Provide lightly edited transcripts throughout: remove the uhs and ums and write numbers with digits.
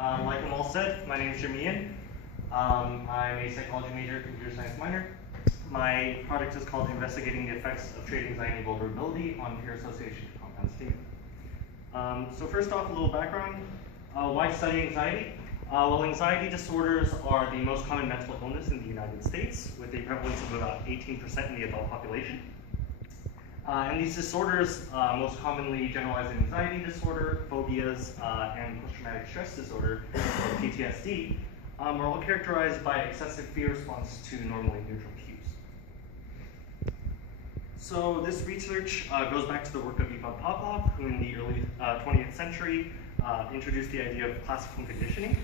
Like I'm all said, my name is Jimmy Ian. I'm a psychology major, computer science minor. My project is called Investigating the Effects of Trait Anxiety and Vulnerability on Peer Association to Compound Stimuli. So first off, a little background. Why study anxiety? Well, anxiety disorders are the most common mental illness in the United States, with a prevalence of about 18% in the adult population. And these disorders, most commonly generalized anxiety disorder, phobias, and post-traumatic stress disorder, or PTSD, are all characterized by excessive fear response to normally neutral cues. So this research goes back to the work of Ivan Pavlov, who in the early 20th century introduced the idea of classical conditioning,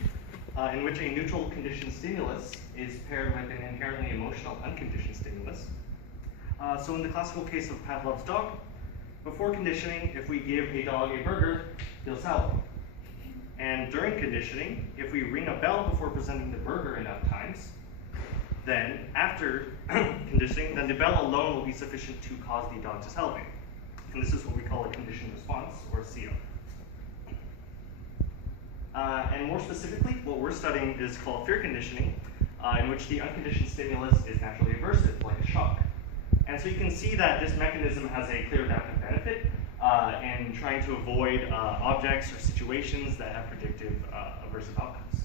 in which a neutral conditioned stimulus is paired with an inherently emotional unconditioned stimulus. So in the classical case of Pavlov's dog, before conditioning, if we give a dog a burger, he'll salivate. And during conditioning, if we ring a bell before presenting the burger enough times, then after conditioning, then the bell alone will be sufficient to cause the dog to salivate. And this is what we call a conditioned response, or CO. And more specifically, what we're studying is called fear conditioning, in which the unconditioned stimulus is naturally aversive, like a shock. And so you can see that this mechanism has a clear adaptive benefit in trying to avoid objects or situations that have predictive aversive outcomes.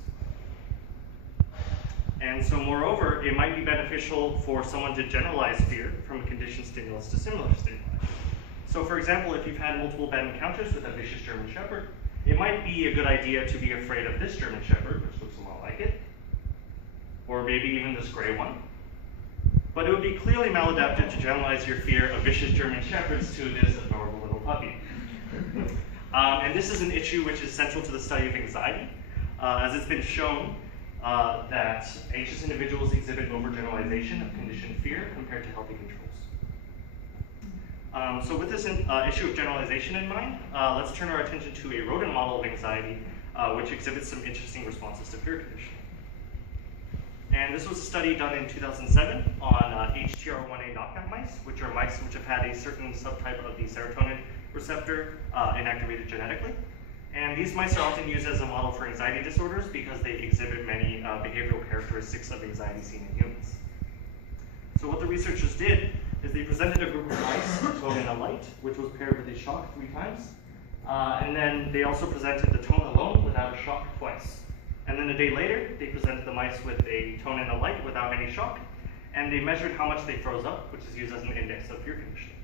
And so moreover, it might be beneficial for someone to generalize fear from a conditioned stimulus to similar stimuli. So for example, if you've had multiple bad encounters with a vicious German Shepherd, it might be a good idea to be afraid of this German Shepherd, which looks a lot like it, or maybe even this gray one. But it would be clearly maladaptive to generalize your fear of vicious German Shepherds to this adorable little puppy. And this is an issue which is central to the study of anxiety, as it's been shown that anxious individuals exhibit overgeneralization of conditioned fear compared to healthy controls. So with this issue of generalization in mind, let's turn our attention to a rodent model of anxiety, which exhibits some interesting responses to fear conditioning. And this was a study done in 2007 on HTR1A knockout mice, which are mice which have had a certain subtype of the serotonin receptor inactivated genetically. And these mice are often used as a model for anxiety disorders because they exhibit many behavioral characteristics of anxiety seen in humans. So what the researchers did is they presented a group of mice, a tone and a light, which was paired with a shock 3 times. And then they also presented the tone alone without a shock twice. And then a day later, they presented the mice with a tone and a light without any shock, and they measured how much they froze up, which is used as an index of fear conditioning.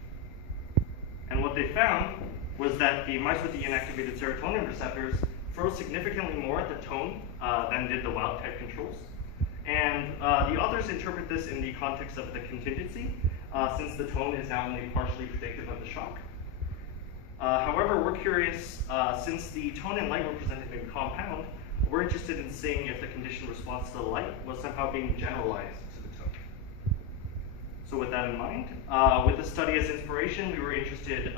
And what they found was that the mice with the inactivated serotonin receptors froze significantly more at the tone than did the wild type controls. And the authors interpret this in the context of the contingency, since the tone is now only partially predictive of the shock. However, we're curious, since the tone and light were presented in compound, we're interested in seeing if the conditioned response to the light was somehow being generalized to the tone. So with that in mind, with the study as inspiration, we were interested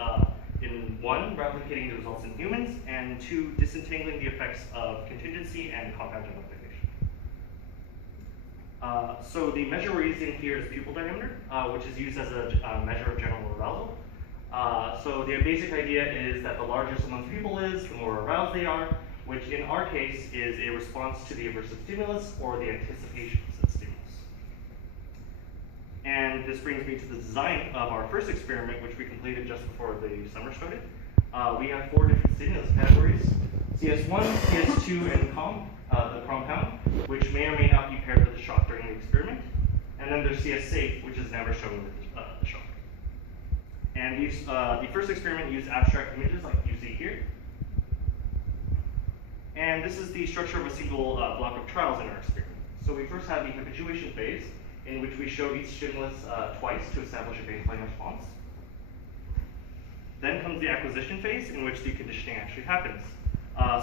in 1, replicating the results in humans, and 2, disentangling the effects of contingency and compound generalization. So the measure we're using here is pupil diameter, which is used as a measure of general arousal. So the basic idea is that the larger someone's pupil is, the more aroused they are, which in our case is a response to the aversive stimulus or the anticipation of such stimulus. And this brings me to the design of our first experiment, which we completed just before the summer started. We have 4 different stimulus categories: CS1, CS2, and the compound, which may or may not be paired with the shock during the experiment. And then there's CS safe, which is never shown with the shock. And the first experiment used abstract images like you see here. And this is the structure of a single block of trials in our experiment. So we first have the habituation phase, in which we show each stimulus twice to establish a baseline response. Then comes the acquisition phase, in which the conditioning actually happens.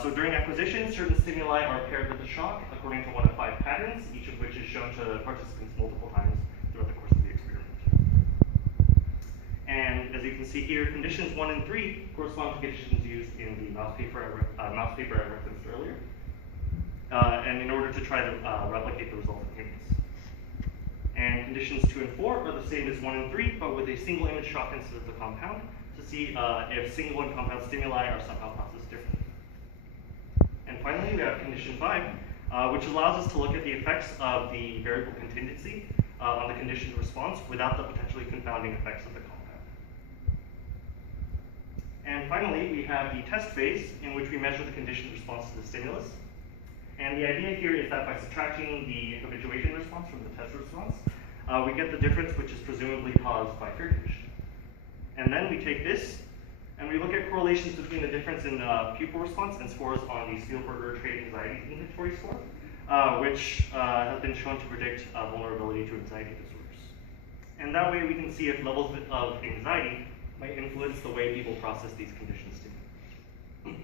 So during acquisition, certain stimuli are paired with the shock according to 1 of 5 patterns, each of which is shown to participants multiple times throughout the course of the experiment. And as you can see here, conditions 1 and 3 correspond to conditions used in the mouse paper I referenced earlier, and in order to try to replicate the result in humans. And conditions 2 and 4 are the same as 1 and 3, but with a single image shock instead of the compound, to see if single and compound stimuli are somehow processed differently. And finally, we have condition 5, which allows us to look at the effects of the variable contingency on the conditioned response without the potentially confounding effects of the compound. And finally, we have the test phase, in which we measure the conditioned response to the stimulus. And the idea here is that by subtracting the habituation response from the test response, we get the difference which is presumably caused by fear conditioning. And then we take this, and we look at correlations between the difference in pupil response and scores on the Spielberger Trait Anxiety Inventory Score, which has been shown to predict vulnerability to anxiety disorders. And that way we can see if levels of anxiety might influence the way people process these conditions too.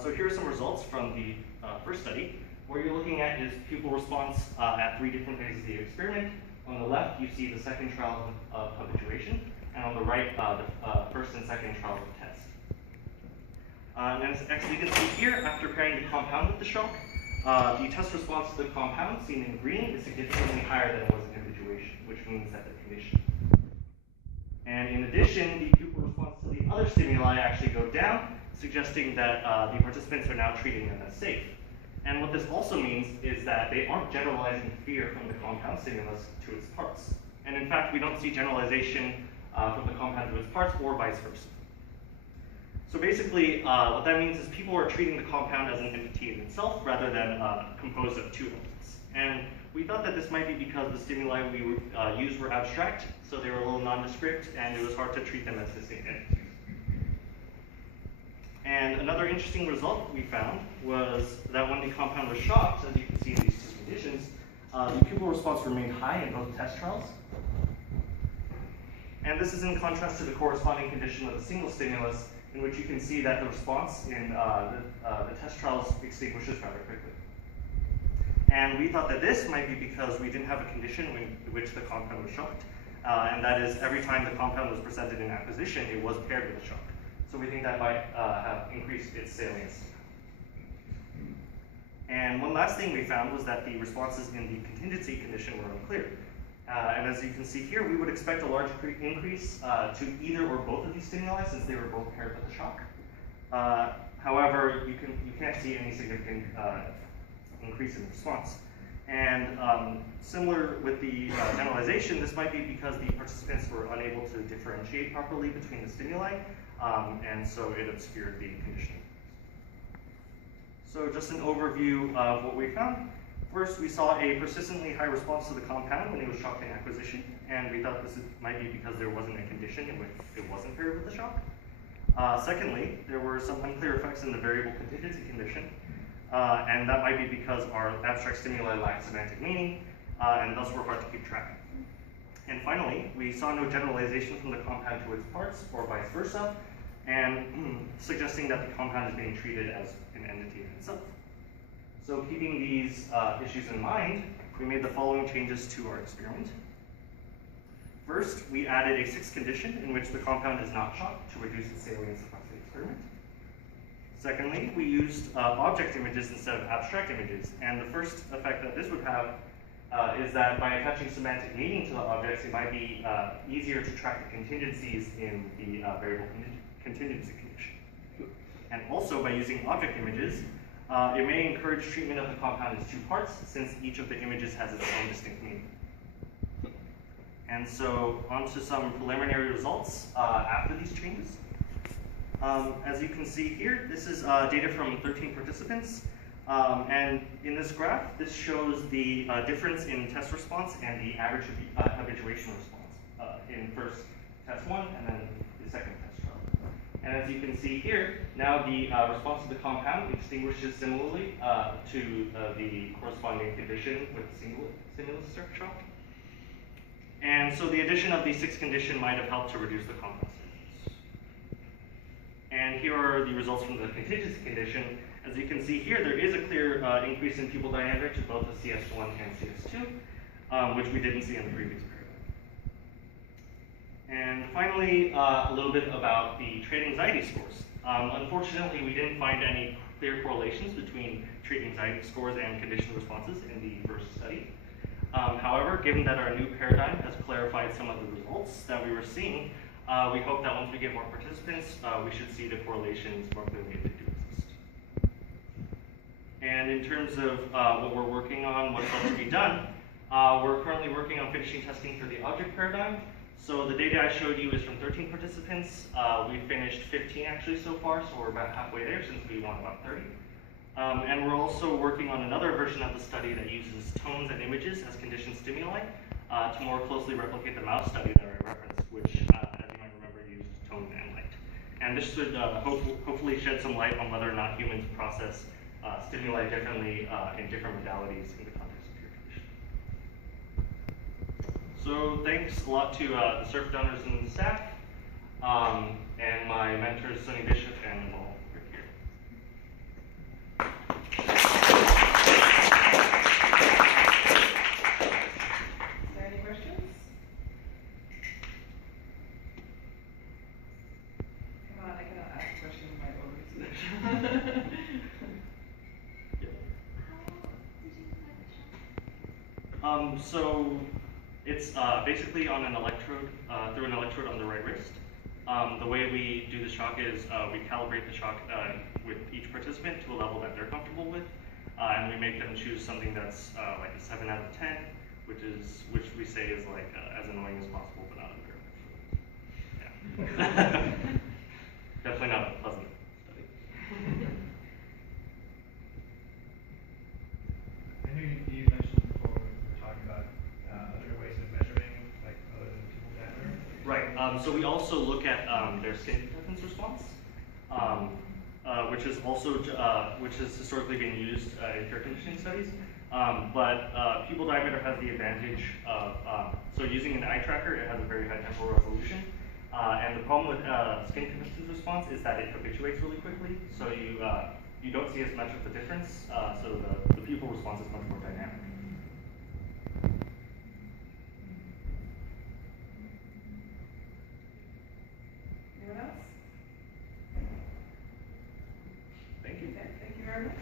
So here are some results from the first study. What you're looking at is pupil response at 3 different phases of the experiment. On the left, you see the second trial of habituation, and on the right, the first and second trial of test. And as you can see here, after pairing the compound with the shock, the test response to the compound, seen in green, is significantly higher than it was in habituation, which means that they're conditioned. And in addition, the pupil response to the other stimuli actually go down, suggesting that the participants are now treating them as safe. And what this also means is that they aren't generalizing fear from the compound stimulus to its parts. And in fact, we don't see generalization from the compound to its parts or vice versa. So basically, what that means is people are treating the compound as an entity in itself rather than composed of 2 elements. And we thought that this might be because the stimuli we used were abstract, so they were a little nondescript, and it was hard to treat them as distinct entities. And another interesting result we found was that when the compound was shocked, as you can see in these 2 conditions, the pupil response remained high in both test trials. And this is in contrast to the corresponding condition with a single stimulus, in which you can see that the response in the test trials extinguishes rather quickly. And we thought that this might be because we didn't have a condition in which the compound was shocked, and that is every time the compound was presented in acquisition, it was paired with a shock. So we think that might have increased its salience. And one last thing we found was that the responses in the contingency condition were unclear. And as you can see here, we would expect a large increase to either or both of these stimuli since they were both paired with a shock. However, you can't see any significant increase in response. And similar with the generalization, this might be because the participants were unable to differentiate properly between the stimuli, and so it obscured the conditioning. So just an overview of what we found. First, we saw a persistently high response to the compound when it was shocked in acquisition, and we thought this might be because there wasn't a condition in which it wasn't paired with the shock. Secondly, there were some unclear effects in the variable contingency condition, and that might be because our abstract stimuli lack semantic meaning, and thus were hard to keep track. And finally, we saw no generalization from the compound to its parts, or vice versa, and suggesting that the compound is being treated as an entity in itself. So keeping these issues in mind, we made the following changes to our experiment. First, we added a 6th condition in which the compound is not shocked to reduce its salience across the experiment. Secondly, we used object images instead of abstract images, and the first effect that this would have is that by attaching semantic meaning to the objects, it might be easier to track the contingencies in the variable contingency condition. And also, by using object images, it may encourage treatment of the compound as 2 parts, since each of the images has its own distinct meaning. And so, on to some preliminary results after these changes. As you can see here, this is data from 13 participants. And in this graph, this shows the difference in test response and the average habituation response in first test 1 and then the second test trial. And as you can see here, now the response to the compound extinguishes similarly to the corresponding condition with the single stimulus shock. And so the addition of the 6th condition might have helped to reduce the compound stimulus. And here are the results from the contingency condition. As you can see here, there is a clear increase in pupil diameter to both the CS1 and CS2, which we didn't see in the previous paradigm. And finally, a little bit about the trait anxiety scores. Unfortunately, we didn't find any clear correlations between trait anxiety scores and condition responses in the first study. However, given that our new paradigm has clarified some of the results that we were seeing, we hope that once we get more participants, we should see the correlations more clearly if they do exist. And in terms of what we're working on, what's left to be done, we're currently working on finishing testing for the object paradigm. So the data I showed you is from 13 participants. We finished 15 actually so far, so we're about halfway there since we want about 30. And we're also working on another version of the study that uses tones and images as conditioned stimuli to more closely replicate the mouse study that I referenced, which, as you might remember, used tone and light. And this should hopefully shed some light on whether or not humans process stimuli differently in different modalities in the context of peer conditioning. So thanks a lot to the SURF donors and the staff, and my mentors, Sunny Bishop and Mal Rick here. Is there any questions? Come on, I cannot ask a question in my own research. So it's basically on an electrode, through an electrode on the right wrist. The way we do the shock is we calibrate the shock with each participant to a level that they're comfortable with, and we make them choose something that's like a 7 out of 10, which we say is like as annoying as possible, but not unfair. Yeah. Definitely not a pleasant study. I know you mentioned before we were talking about other ways of measuring, like other than pupil diameter. Right. So we also look at their skin conductance response, which is also which has historically been used in peer conditioning studies. But pupil diameter has the advantage of so using an eye tracker, it has a very high temporal resolution. And the problem with skin conductance response is that it habituates really quickly, so you don't see as much of the difference. So the pupil response is much more dynamic. Anyone else? Thank you. Okay, thank you very much.